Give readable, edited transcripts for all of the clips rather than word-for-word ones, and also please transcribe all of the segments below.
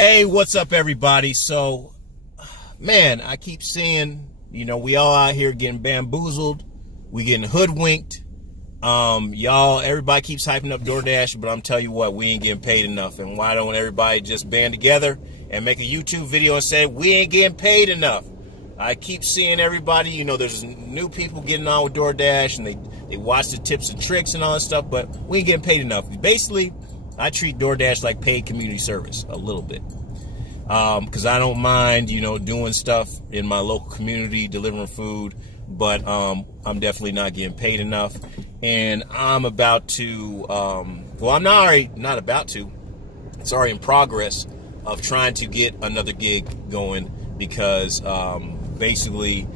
Hey, what's up, everybody? So, man, I keep seeing, we all out here getting bamboozled. We getting hoodwinked. Everybody keeps hyping up Doordash, but I'm telling you what, we ain't getting paid enough. And why don't everybody just band together and make a YouTube video and say, we ain't getting paid enough? I keep seeing everybody, there's new people getting on with Doordash, and they watch the tips and tricks and all that stuff, but we ain't getting paid enough. Basically, I treat Doordash like paid community service a little bit. Because I don't mind, doing stuff in my local community, delivering food, but I'm definitely not getting paid enough. And I'm about to, I'm not about to, it's already in progress of trying to get another gig going because basically,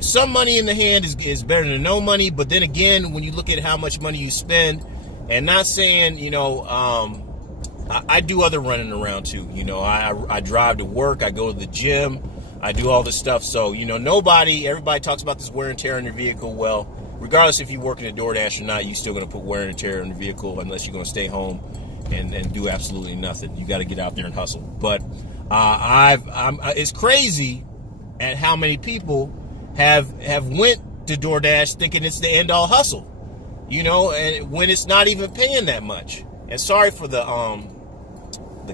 some money in the hand is better than no money. But then again, when you look at how much money you spend, and not saying, I do other running around too. I drive to work, I go to the gym, I do all this stuff. So, everybody talks about this wear and tear on your vehicle. Well, regardless if you're working at Doordash or not, you're still going to put wear and tear on your vehicle unless you're going to stay home and do absolutely nothing. You got to get out there and hustle. But it's crazy at how many people have went to Doordash thinking it's the end all hustle, and when it's not even paying that much. And sorry for the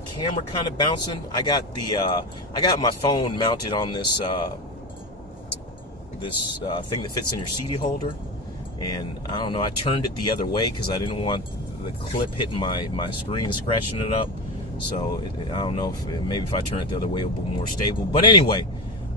camera kind of bouncing. I got my phone mounted on this thing that fits in your CD holder, and I don't know, I turned it the other way because I didn't want the clip hitting my screen and scratching it up. So I don't know if I turn it the other way, it'll be more stable. But anyway,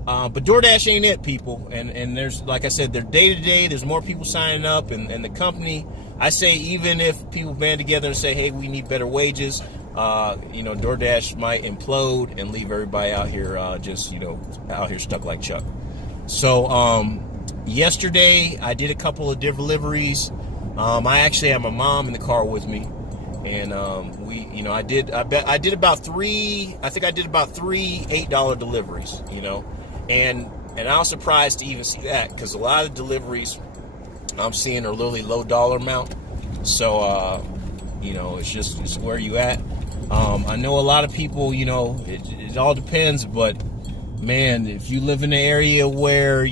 but Doordash ain't it, people. And there's, like I said, they're day to day. There's more people signing up, and the company. I say even if people band together and say, hey, we need better wages, Doordash might implode and leave everybody out here out here stuck like Chuck. So yesterday I did a couple of deliveries. I actually had my mom in the car with me, and I did about three $8 deliveries, and I was surprised to even see that, because a lot of deliveries I'm seeing are literally low dollar amount. So it's where you at. I know a lot of people, it all depends, but man, if you live in an area where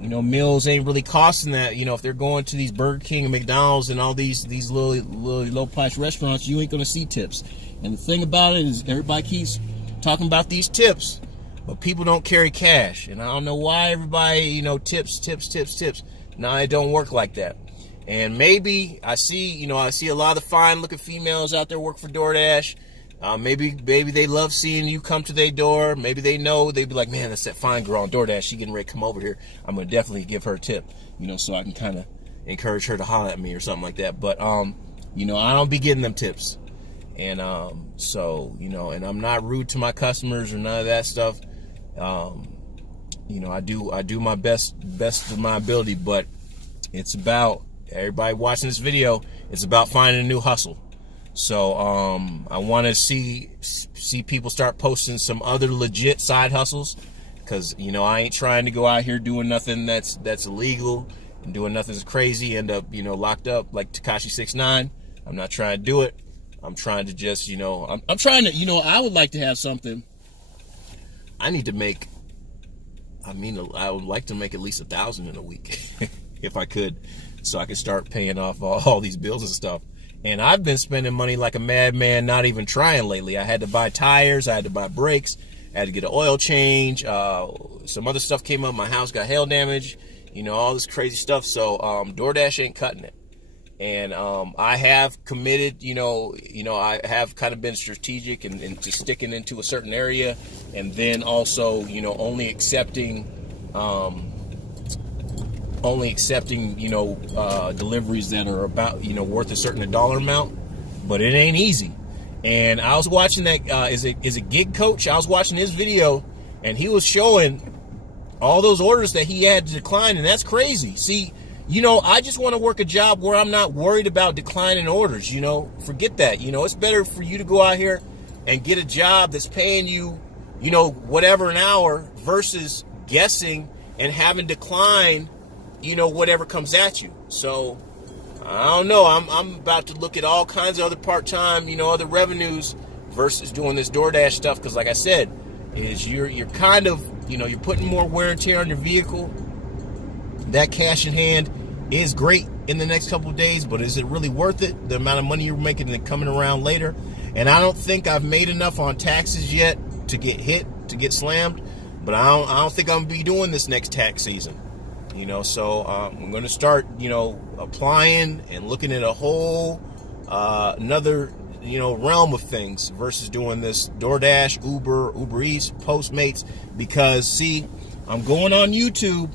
meals ain't really costing that, if they're going to these Burger King and McDonald's and all these little low price restaurants, you ain't gonna see tips. And the thing about it is, everybody keeps talking about these tips, but people don't carry cash. And I don't know why everybody, tips. No, it don't work like that. And maybe I see a lot of the fine looking females out there work for Doordash. Maybe they love seeing you come to their door. Maybe they'd be like, man, that's that fine girl on Doordash. She getting ready to come over here. I'm going to definitely give her a tip, so I can kind of encourage her to holler at me or something like that. But, I don't be getting them tips. And, and I'm not rude to my customers or none of that stuff. I do my best of my ability, but it's about, everybody watching this video, it's about finding a new hustle. So I want to see people start posting some other legit side hustles, because I ain't trying to go out here doing nothing that's illegal and doing nothing that's crazy, end up locked up like Tekashi 6ix9ine. I'm not trying to do it. I'm trying to just I'm trying to I would like to have something. I need to make. I would like to make at least 1,000 in a week if I could, so I could start paying off all these bills and stuff. And I've been spending money like a madman, not even trying lately. I had to buy tires, I had to buy brakes, I had to get an oil change. Some other stuff came up. My house got hail damage, all this crazy stuff. So Doordash ain't cutting it. And I have committed, I have kind of been strategic and just sticking into a certain area, and then also, only accepting, deliveries that are about, worth a certain dollar amount. But it ain't easy. And I was watching that, is it Gig Coach? I was watching his video, and he was showing all those orders that he had to decline, and that's crazy. See, I just want to work a job where I'm not worried about declining orders, forget that. It's better for you to go out here and get a job that's paying you, whatever an hour, versus guessing and having decline, whatever comes at you. So I don't know. I'm about to look at all kinds of other part-time, other revenues versus doing this DoorDash stuff. Because like I said, is you're kind of, you're putting more wear and tear on your vehicle. That cash in hand is great in the next couple of days, but is it really worth it? The amount of money you're making and coming around later. And I don't think I've made enough on taxes yet to get slammed. But I don't think I'm gonna be doing this next tax season. So I'm going to start, applying and looking at a whole another, realm of things versus doing this DoorDash, Uber Eats, Postmates, because see, I'm going on YouTube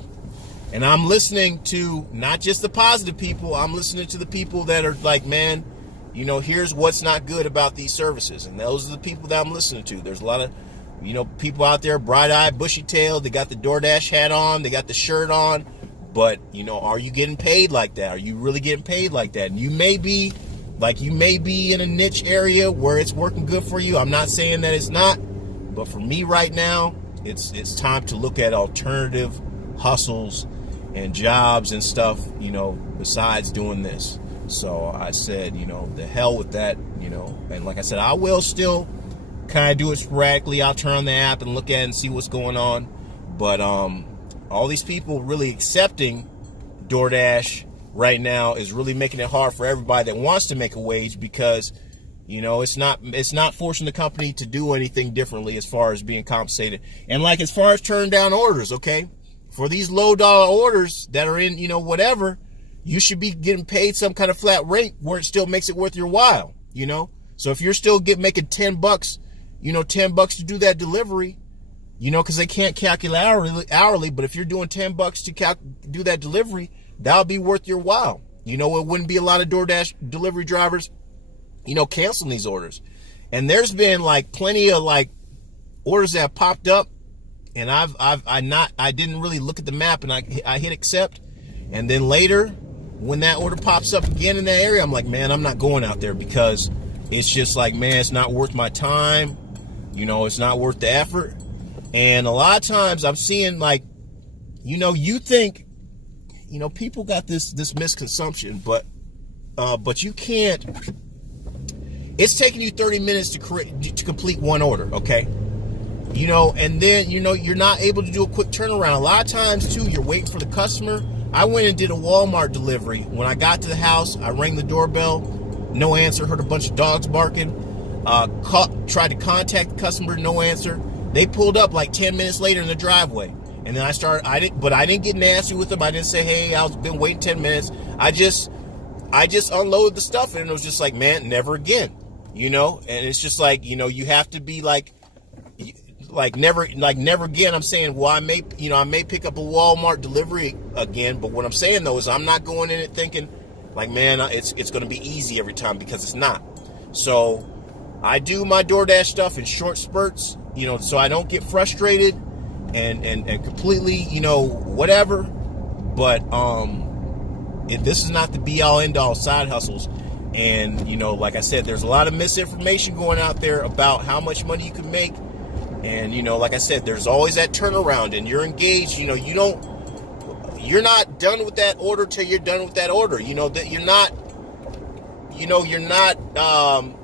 and I'm listening to not just the positive people. I'm listening to the people that are like, man, here's what's not good about these services. And those are the people that I'm listening to. There's a lot of, people out there, bright-eyed, bushy-tailed. They got the DoorDash hat on. They got the shirt on. But, are you getting paid like that? Are you really getting paid like that? And you may be in a niche area where it's working good for you. I'm not saying that it's not. But for me right now, it's time to look at alternative hustles and jobs and stuff, besides doing this. So I said, the hell with that, And like I said, I will still kind of do it sporadically. I'll turn on the app and look at it and see what's going on. But all these people really accepting DoorDash right now is really making it hard for everybody that wants to make a wage, because it's not forcing the company to do anything differently as far as being compensated. And like as far as turning down orders, okay, for these low dollar orders that are in whatever, you should be getting paid some kind of flat rate where it still makes it worth your while. So if you're still making $10, $10 to do that delivery, because they can't calculate hourly, but if you're doing $10 to do that delivery, that'll be worth your while. It wouldn't be a lot of DoorDash delivery drivers, canceling these orders. And there's been like plenty of like orders that have popped up, and I didn't really look at the map, and I hit accept, and then later when that order pops up again in that area, I'm like, man, I'm not going out there, because it's just like, man, it's not worth my time. It's not worth the effort. And a lot of times I'm seeing like, you think, people got this misconception, but you can't. It's taking you 30 minutes to complete one order, okay? And then, you're not able to do a quick turnaround. A lot of times too, you're waiting for the customer. I went and did a Walmart delivery. When I got to the house, I rang the doorbell, no answer, heard a bunch of dogs barking, tried to contact the customer, no answer. They pulled up like 10 minutes later in the driveway. And then I didn't get nasty with them. I didn't say, hey, I've been waiting 10 minutes. I just unloaded the stuff, and it was just like, man, never again, and it's just like, you have to be like never again. I'm saying, well, I may pick up a Walmart delivery again, but what I'm saying though is I'm not going in it thinking like, man, it's going to be easy every time, because it's not. So I do my DoorDash stuff in short spurts, so I don't get frustrated and completely, whatever. But this is not the be all end all side hustles. And, like I said, there's a lot of misinformation going out there about how much money you can make. And, like I said, there's always that turnaround, and you're engaged. You're not done with that order till you're done with that order. That you're not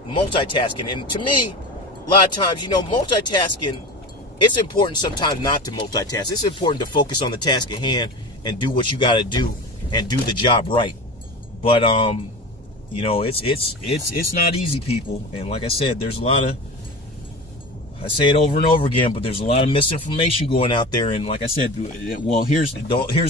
multitasking. And to me, a lot of times, multitasking, it's important sometimes not to multitask. It's important to focus on the task at hand and do what you got to do and do the job right. But it's not easy, people. And like I said, there's a lot of, I say it over and over again, but there's a lot of misinformation going out there. And like I said, well, here's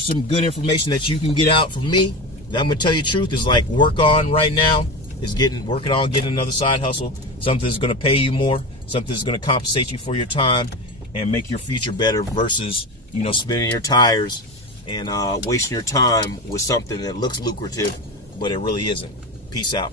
some good information that you can get out from me that I'm gonna tell you the truth is like work on right now is working on getting another side hustle, something that's gonna pay you more, something that's gonna compensate you for your time and make your future better versus spinning your tires and wasting your time with something that looks lucrative but it really isn't. Peace out.